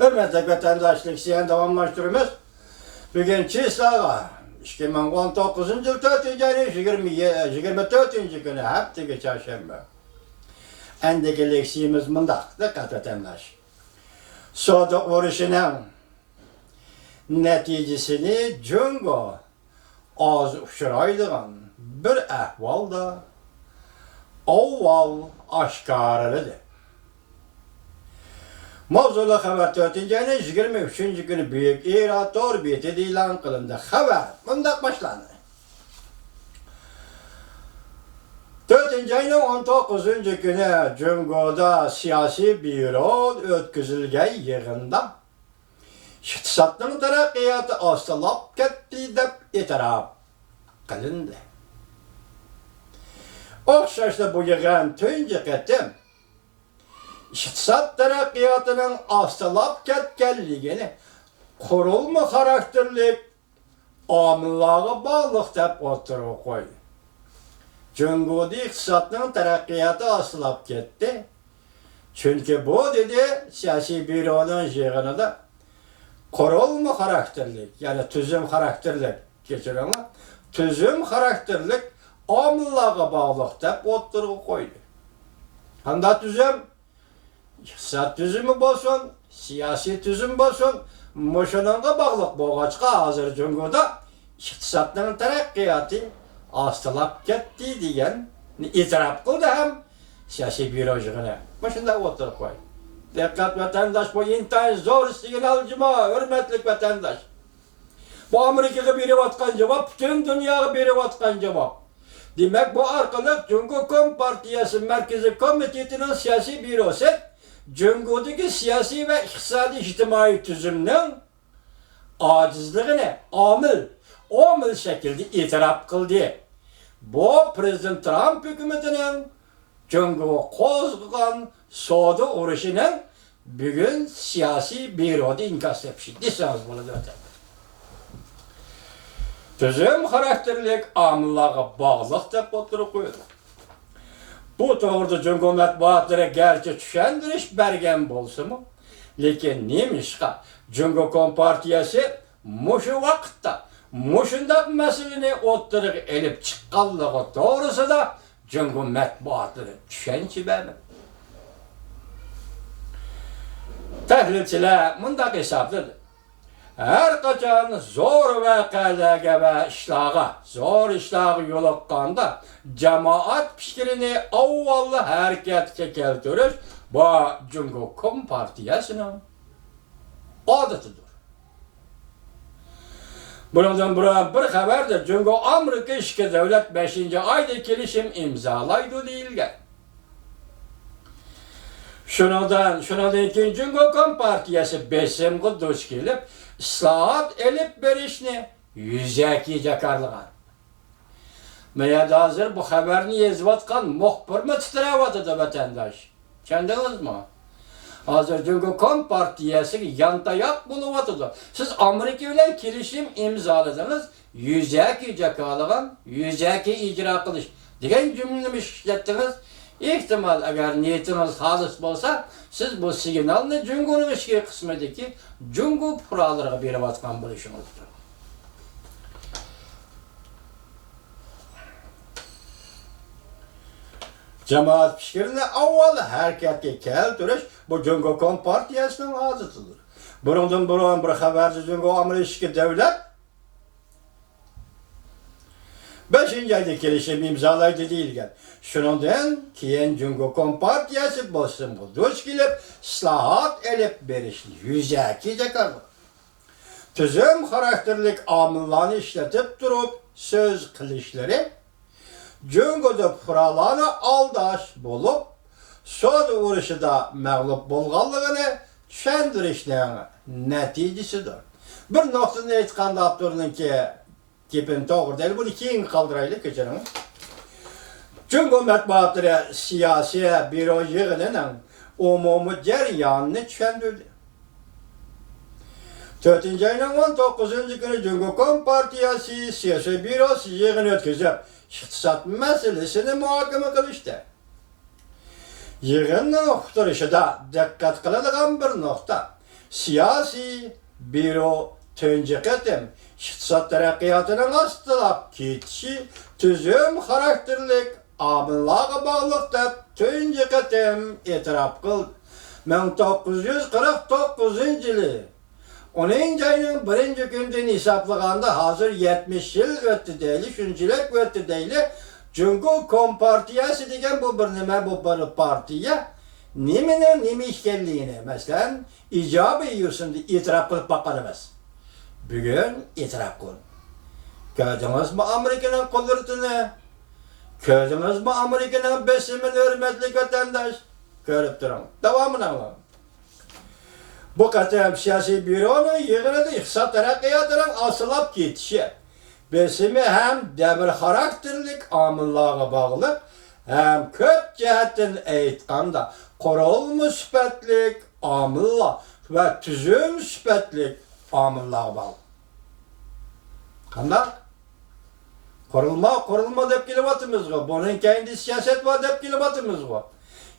Hürmetli vatandaşlık isteyen davamlaştırımız. Bugün Çislağa 2019 yıl 4. ayı 24. günü hafta çarşamba. Endeki leksiyimiz mındak. Dikkat vatandaş. Soda uğraşının neticesini Cungo az uçuraydığın bir ahvalda avval aşkarılıdır. Mavzulu haber 4. ayının 23. günü büyük İrat orbiti ilan kılındı. Haber bundan başlandı. 4. ayının 19. günü Cungo'da siyasi büro ötküzülgen yığında İktisatın terakkiyatı asılap kettiği de itiraf kılındı. Okşaşta bu yığın tüncü ketim İktisat terakkiyatının asılap ketkenliğini kurulma karakterlik amıllağı bağlılık tep oturup koydu. Cungo'da iktisatının terakkiyatı asılap ketti. Çünkü bu dedi siyasi büronun yığınında kurulma karakterlik yani tüzüm karakterlik geçiyor ama tüzüm karakterlik amıllağı bağlılık tep oturup koydu. Handa tüzüm İktisat tüzümü bolsun, siyasi tüzüm bolsun, muşununga bağlıq boğaçqa hazır Cungo'da iktisatның terakkiyatı astılap ketti degan itiraf qildi ham siyasi bürojigine. Muşunda oturup koy. Dikkat vatandaş bu intayin zor signal cuma, hürmetlik vatandaş. Bu Amerika'ya beriyotgan cevap, bütün dünyaya beriyotgan cevap. Demek bu arkalık Cungo Kompartiyası Merkezi Komitetinin siyasi bürosu Cungo'daki siyasi ve iktisadi ictimai tüzümünün acizliğini amil şekilde itiraf kıldı. Bu Prezident Trump hükümetinin Cungo'ya kozgan soda uğraşının bugün siyasi büroda inkas yapışı. Deseniz bunu zaten. Tüzüm karakterlik amillığa bağlılık da oturup koydu. Bu doğruda Cungo matbuatları gerçi düşendiriş bergen bolsa mı? Lekin nemişka Cungo Kompartiyası muşu vakitta muşundak meseleni oturup elip çıkkallığı doğrusu da Cungo matbuatları düşençi benim. Tahlilçiler mundak hesapladı. Her kaçan zor vakalarga ve zor işlağı yoluqqanda cemaat fikrini avvallı hareketke keltiriş bu Cungo Kompartiyasının adatıdır. Bundan bir haberdir. Cungo Amerika İşki Devlet 5. ayda kelişim imzalaydı deyilgen. Şundan ki Cungo Kompartiyası besimgi duş kelip İslahat elip berişini yüzeki jakarlıgan. Meyada hazır bu haberini yazıvatkan muhbir mi titrevatıdı vatandaş? Kendiniz mi? Hazır Cungo Kompartiyası yantayak buluvatıdı. Siz Amerika ile kirişim imzaladınız, yüzeki jakarlıgan, yüzeki icra kılış. Degen cümlemi işlettiniz. İhtimal eğer niyetiniz halis bolsa, siz bu signalni Cungo'nun işki kısmedeki Cungo puralarına berip atkan buluşunuzdur. Cemaat fikrini avval hareketke keltiriş bu Cungo Kompartiyasının adıtıdır. Burundan bir haberci Cungo Amerika Devlet 5. ayda kelişim imzalaydı deyilgen. Şundan keyin Cungo Kompartiyası boşluğu duş kelip islahat elip berişli yüzeki jakardı. Tüzüm karakterlik amillarını işletip durup söz kılışları Cungo'da puralarını aldaş bulup soda uğraşıda mağlup bolğanlığını düşendirişlerin neticesidir. Bir noktasını aytkanda Abdur'un ki Kepin doğru değil, bunu keyin kaldıraylı geçelim. Cungo matbuatları siyasi büro yığınının umumu ceryanını düşendirdi. 4. ayının 19. günü Cungo Kompartiyası siyasi bürosu yığını ötküzüp iktisat meselesini muhakeme kılıştı. Yığının oturuşu da dikkat kılıngan bir nokta. siyasi büro tönce ketim iqtisat taraqqiyotinin astlap ketişi tüzüm karakterlik amillarga bağlıq dep tönce ketim etiraf kıldı. 1949 yılı 10. ayının 1. günden hesaplaganda hazır 70 yıl öttü deyli, şunçilek öttü deyli. Cungo Kompartiyası degen bu bir nime bu bir partiye nime işkelliğine mesela icabı yiyorsun diye itiraf kılıp bakarımız. Bugün itiraf kılın. Gördünüz mü Amerika'nın kudretini? Gördünüz mü Amerika'nın besimini hürmetli vatandaş? Görüp durun. Devamını alalım. Bu katım siyasi büronun yığını da iqtisat taraqqiyotinin asılap ketişi. Besimi hem demir karakterlik amillarga bağlı hem köp cihetten aytqanda qurulma süpetlik amillar ve tüzüm süpetlik amillarga bağlı. Qanday? Qurulma dep kelyapmizgo. Bunun kendi siyaset var dep kelyapmizgo.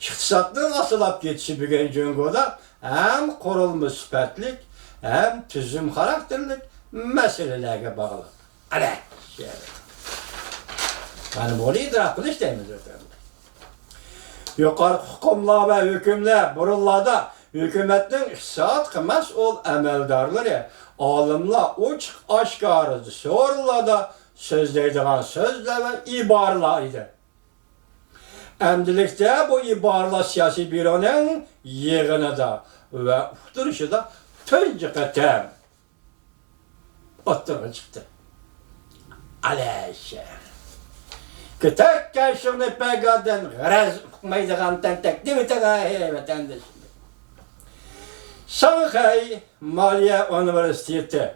İqtisatning asılap ketişi bugün Jungoda hem qurulma süpetlik hem tüzüm karakterlik meselelerge bağlı. Ale, yani bunu idraf kılış deyimiz efendim. Yukarı hukumlar ve hükümler burunlarda hükümetin iqtisat kılmaz ol emeldarları, alimler uç aşkarıdı, sorularda sözleydiğen sözler ve ibarlarıydı. Emdilikte bu ibarlar siyasi büronun yığını da ve duruşu da tönce katem oturuğa çıktı. Aleyşe. Kütük karşını pegaden graz maydıgan tentek değil mi tegay vatandaş? Şanghay Maliye Üniversitesi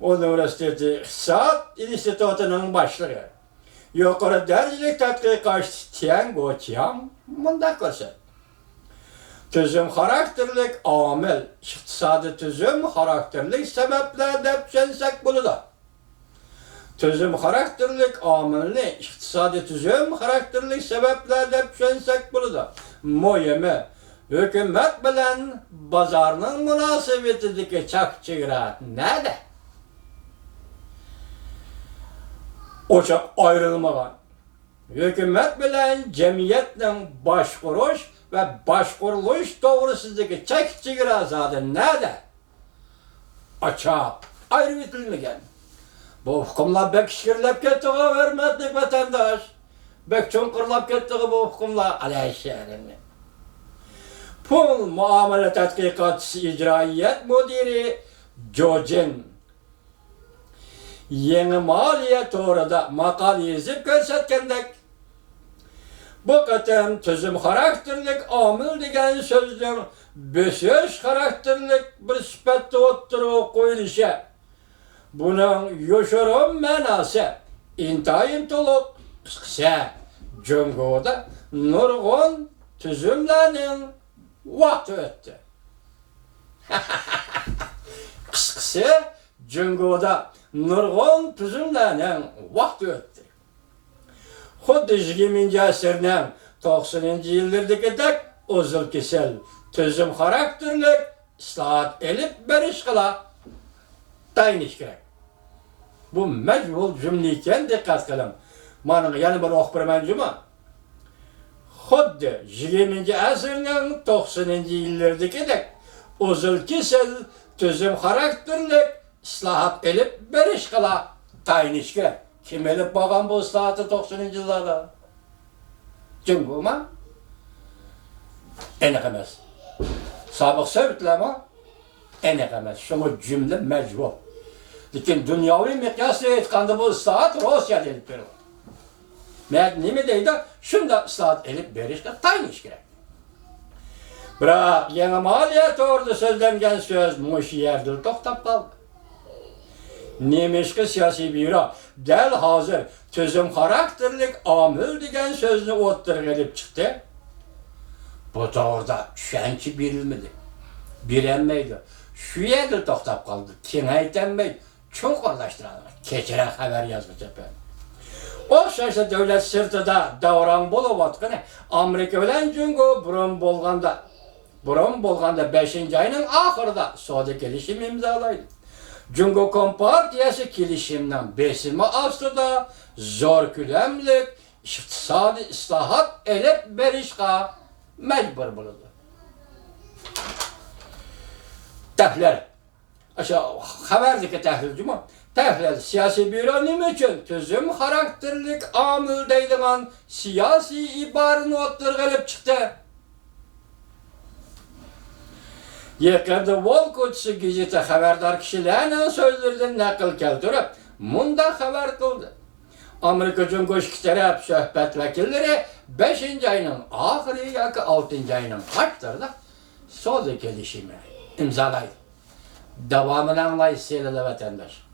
İqtisat İnstitutu'nun başlığı. Yukarı derecelik tatkikat Tian Goqiang munda ko'rsatdi. Tüzüm karakterlik amil, iqtisadi tüzüm karakterlik sebepler deb tushunsak bo'ladi. Tüzüm karakterlik amilni iqtisadi tüzüm karakterlik sebepler deb tushunsak bo'ladi. Muhimi, hükümet bilan bozorning munosabatidagi chak-chegara nada? Oçaq ayrılmagan. Hükümet bilen cemiyetinin başkuruş ve başkuruluş doğrusundaki çek-çegara azadı nerede? Açık ayrı bitilmegen. Bu hukumlar bek şikirlep kettiği hürmetlik vatandaş. Bek çonkurlap kettiği bu hukumlar aleyhşehrini. Pul muamele tetkikatçısı icraiyet müdiri Jojin yeni maliye doğruda makal yazıp görsetkendek bu katım tüzüm karakterlik amil degen sözün bösöz karakterlik bir süpette oturup koyuluşu. Bunun yoşurum manası intayın toluk kısa Jungo'da nurgun tüzümlerinin vakti öttü. Kısa Jungo'da nurgun tüzümlerinin vakti öttü. Xuddi 20. asırning 90. yillardagidek uzul kesel tüzüm karakterlik islohot elib berish qila tayinish kerak. Bu mecbur cümle ekan, diqqat qiling. Mana yana bir o'qib beraman juma. Xuddi 20. asırning 90. yillardagidek uzul kesel tüzüm karakterlik islohot elib berish qila tayinish kerak. Kim elip bağın bu ıslahatı 90. yıllarda? Jungo mu? Enek emez. Sabık söğütle ama enek emez. Şunu cümle mecbur. Lakin dünyavi miqyasla aytganda bu ıslahat Rusya elip beriyor. Nima deydi? Shunda ıslahat elip berishga tayinish kerak. Biroq yangi moliya to'g'risida so'zlangan so'z mush yerda to'xtab qoldi. Nemişki siyasi büro del hazır tüzüm karakterlik amil degen sözünü o'ttirib edip çıktı. Bu doğruda düşenki birilmedi. Bilenmeydi. Şu yerde toxtab kaldı. Kengaytenmeydi. Çukurlaştıran. Keçire haber yazmış efendim. O şaşta devlet sırtıda davran bulup atqını Amerika bilen Jungo burun bolganda burun bolganda 5-nji aýynyň ahyrda soda kelişim imzalaýdy. Cungo Kompartiyası kelişimden besimi astyda zor külemlik iqtisadi islahat elep berişge mecbur boldy. Tahlil. Aşa haberdeki tahlilcimi? Tahlil siyasi büro nime üçün tüzüm karakterlik amil deydigan siyasi ibarını otturgalıp çıktı. Yakında Volkoç'u gizite haberdar kişilerinin sözlerden nakil keltirip, munda haber kıldı. Amerika Cumhurbaşkanı taraf söhbet vekilleri 5-nji aýynyň ahiri ýa-ki 6-njy aýynyň başlarında soda kelişimi imzalaýdy. Dawamyny anlaýy seýle vatandaş.